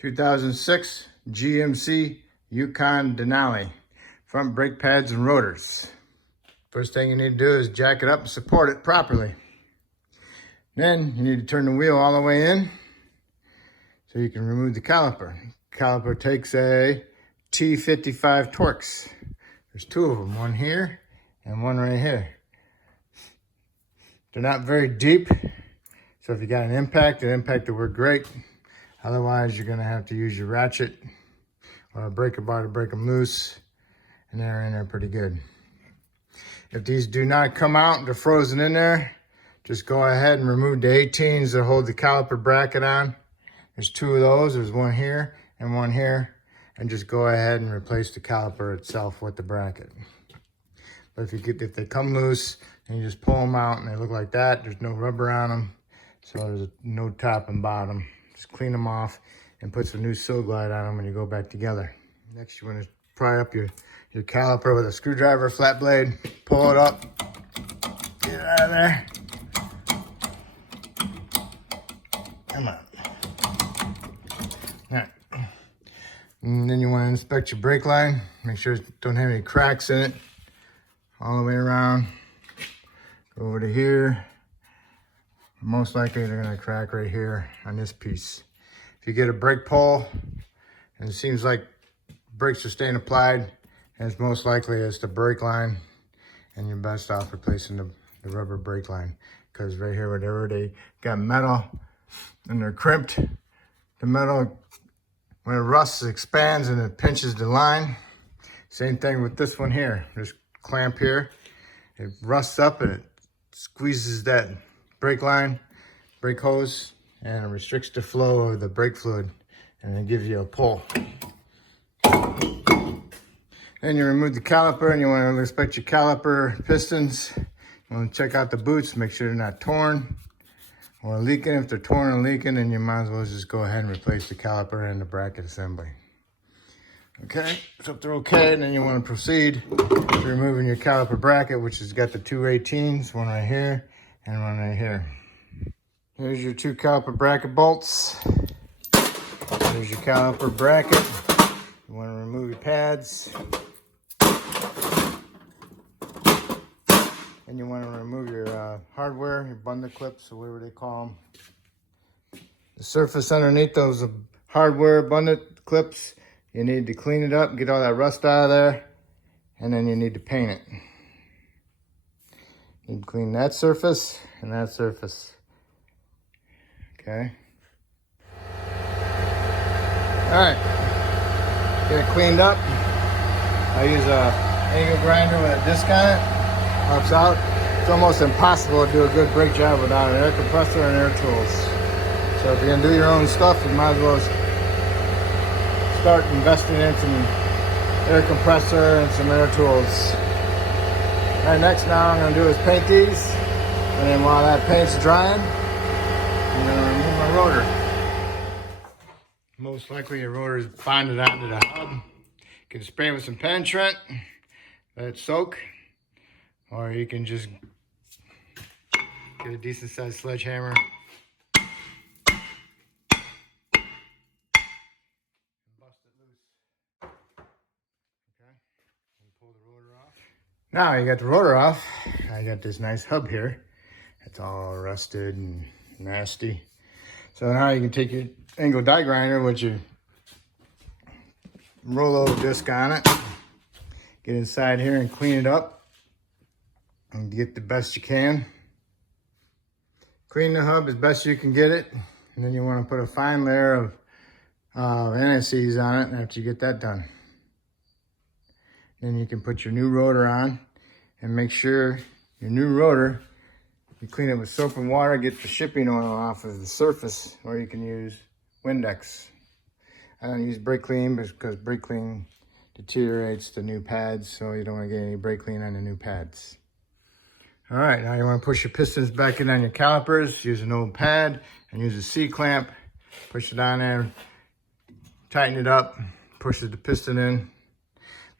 2006 GMC Yukon Denali, front brake pads and rotors. First thing you need to do is jack it up and support it properly. Then you need to turn the wheel all the way in so you can remove the caliper. Caliper takes a T55 Torx. There's two of them, one here and one right here. They're not very deep, so if you got an impact, the impact will work great. Otherwise, you're gonna have to use your ratchet or a breaker bar to break them loose, and they're in there pretty good. If these do not come out, they're frozen in there, just go ahead and remove the 18s that hold the caliper bracket on. There's two of those, there's one here and one here, and just go ahead and replace the caliper itself with the bracket. But if they come loose and you just pull them out and they look like that, there's no rubber on them, so there's no top and bottom. Just clean them off and put some new Seal Glide on them when you go back together. Next, you want to pry up your caliper with a screwdriver, flat blade, pull it up, get it out of there. Come on. All right. And then you want to inspect your brake line. Make sure it don't have any cracks in it. All the way around. Go over to here. Most likely they're going to crack right here on this piece. If you get a brake pull and it seems like brakes are staying applied, and it's most likely it's the brake line, and you're best off replacing the rubber brake line. Because right here, whenever they got metal and they're crimped, the metal, when it rusts, it expands and it pinches the line. Same thing with this one here. This clamp here, it rusts up and it squeezes that brake line, brake hose, and it restricts the flow of the brake fluid, and it gives you a pull. Then you remove the caliper and you want to inspect your caliper pistons. You want to check out the boots, make sure they're not torn or leaking. If they're torn or leaking, then you might as well just go ahead and replace the caliper and the bracket assembly. Okay, so if they're okay, then you want to proceed to removing your caliper bracket, which has got the two 18s, one right here and one right here. Here's your two caliper bracket bolts. Here's your caliper bracket. You want to remove your pads. And you want to remove your hardware, your bundle clips, or whatever they call them. The surface underneath those hardware bundle clips, you need to clean it up, get all that rust out of there, and then you need to paint it. You need to clean that surface and that surface. Okay. All right. Get it cleaned up. I use a angle grinder with a disc on it. Helps out. It's almost impossible to do a good brake job without an air compressor and air tools. So if you're gonna do your own stuff, you might as well start investing in some air compressor and some air tools. All right, next now I'm gonna do is paint these, and then while that paint's drying, I'm gonna remove my rotor. Most likely your rotor is bonded onto the hub. You can spray it with some penetrant, let it soak, or you can just get a decent sized sledgehammer. Pull the rotor off. Now you got the rotor off. I got this nice hub here. It's all rusted and nasty. So now you can take your angle die grinder with your rollover disc on it. Get inside here and clean it up and get the best you can. Clean the hub as best you can get it. And then you want to put a fine layer of anti-seize on it after you get that done. Then you can put your new rotor on and make sure your new rotor, you clean it with soap and water, get the shipping oil off of the surface, or you can use Windex. I don't use brake clean because brake clean deteriorates the new pads, so you don't want to get any brake clean on the new pads. All right, now you want to push your pistons back in on your calipers. Use an old pad and use a C-clamp. Push it on there, tighten it up, pushes the piston in.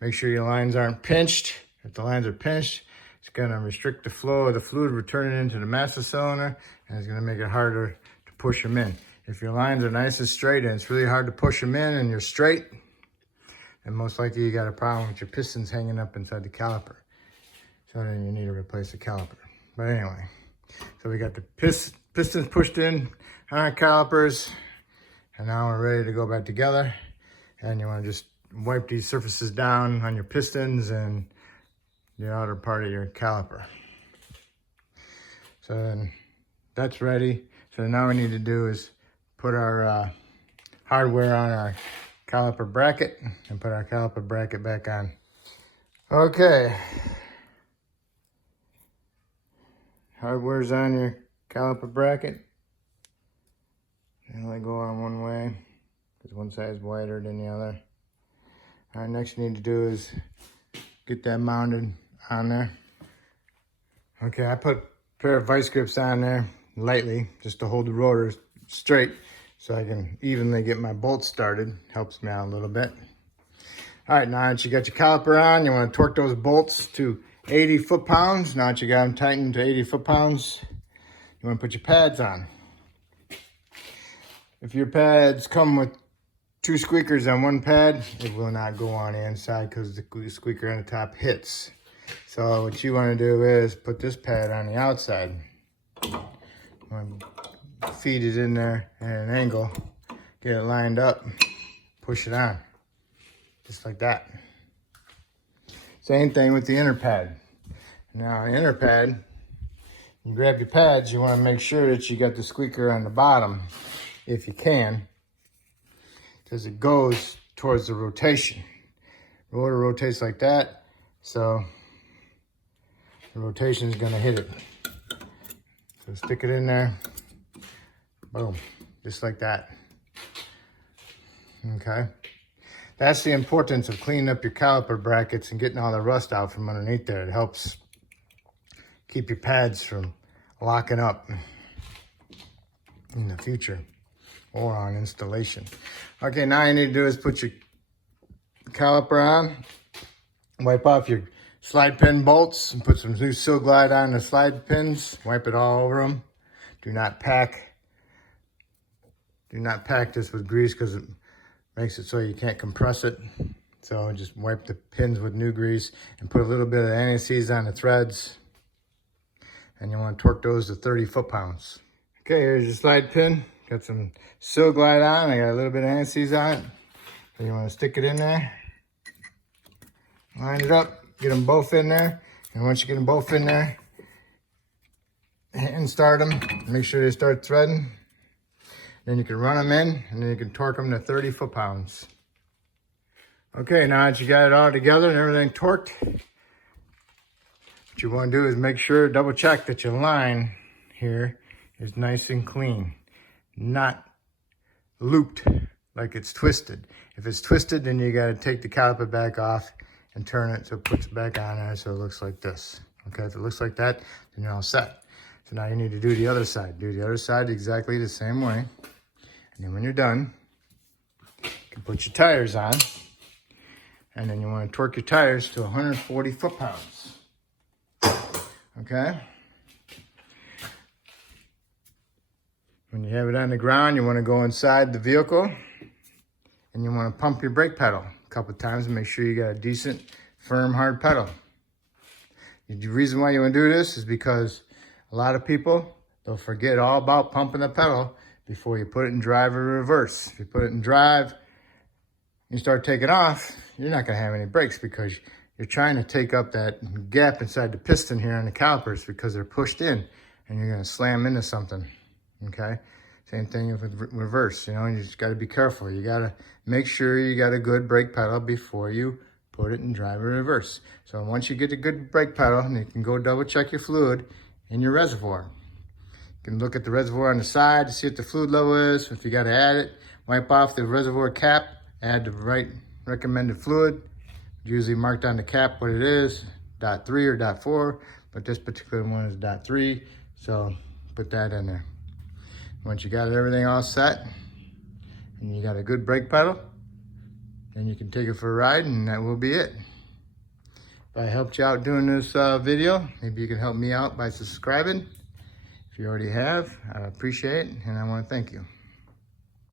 Make sure your lines aren't pinched. If the lines are pinched, it's going to restrict the flow of the fluid returning into the master cylinder, and it's going to make it harder to push them in. If your lines are nice and straight and it's really hard to push them in and you're straight, then most likely you got a problem with your pistons hanging up inside the caliper. So then you need to replace the caliper. But anyway, so we got the pistons pushed in on our calipers, and now we're ready to go back together. And you want to just wipe these surfaces down on your pistons and the outer part of your caliper. So then that's ready. So now we need to do is put our hardware on our caliper bracket and put our caliper bracket back on. Okay. Hardware's on your caliper bracket. They only go on one way because one side is wider than the other. All right, next you need to do is get that mounted on there. Okay, I put a pair of vice grips on there lightly just to hold the rotors straight so I can evenly get my bolts started. Helps me out a little bit. All right, now that you got your caliper on, you want to torque those bolts to 80 foot-pounds. Now that you got them tightened to 80 foot-pounds, you want to put your pads on. If your pads come with 2 squeakers on one pad, it will not go on the inside because the squeaker on the top hits. So what you want to do is put this pad on the outside. You want to feed it in there at an angle, get it lined up, push it on, just like that. Same thing with the inner pad. Now the inner pad, you grab your pads, you want to make sure that you got the squeaker on the bottom, if you can, because it goes towards the rotation. The rotor rotates like that, so the rotation is going to hit it. So stick it in there, boom, just like that. Okay. That's the importance of cleaning up your caliper brackets and getting all the rust out from underneath there. It helps keep your pads from locking up in the future or on installation. Okay, now you need to do is put your caliper on, wipe off your slide pin bolts and put some new Seal Glide on the slide pins, wipe it all over them. Do not pack this with grease because it makes it so you can't compress it. So just wipe the pins with new grease and put a little bit of anti-seize on the threads. And you want to torque those to 30 foot-pounds. Okay, here's your slide pin. Got some Seal Glide on. I got a little bit of anti-seize on it. So you want to stick it in there. Line it up. Get them both in there. And once you get them both in there, and start them. Make sure they start threading. Then you can run them in, and then you can torque them to 30 foot-pounds. Okay, now that you got it all together and everything torqued, what you want to do is make sure, double check that your line here is nice and clean, not looped like it's twisted. If it's twisted, then you got to take the caliper back off and turn it so it puts it back on there so it looks like this. Okay, if it looks like that, then you're all set. So now you need to do the other side. Do the other side exactly the same way. And then when you're done, you can put your tires on. And then you want to torque your tires to 140 foot-pounds. Okay? When you have it on the ground, you want to go inside the vehicle. And you want to pump your brake pedal a couple times and make sure you got a decent, firm, hard pedal. The reason why you want to do this is because a lot of people, they'll forget all about pumping the pedal before you put it in drive or reverse. If you put it in drive, you start taking off, you're not going to have any brakes because you're trying to take up that gap inside the piston here on the calipers because they're pushed in and you're going to slam into something, okay? Same thing with reverse, you know, you just got to be careful. You got to make sure you got a good brake pedal before you put it in drive or reverse. So once you get a good brake pedal, you can go double check your fluid in your reservoir. You can look at the reservoir on the side to see what the fluid level is. If you got to add it, wipe off the reservoir cap, add the right recommended fluid. Usually marked on the cap what it is, .3 or .4, but this particular one is .3, so put that in there. Once you got everything all set, and you got a good brake pedal, then you can take it for a ride, and that will be it. If I helped you out doing this video, maybe you can help me out by subscribing. If you already have, I appreciate it, and I want to thank you.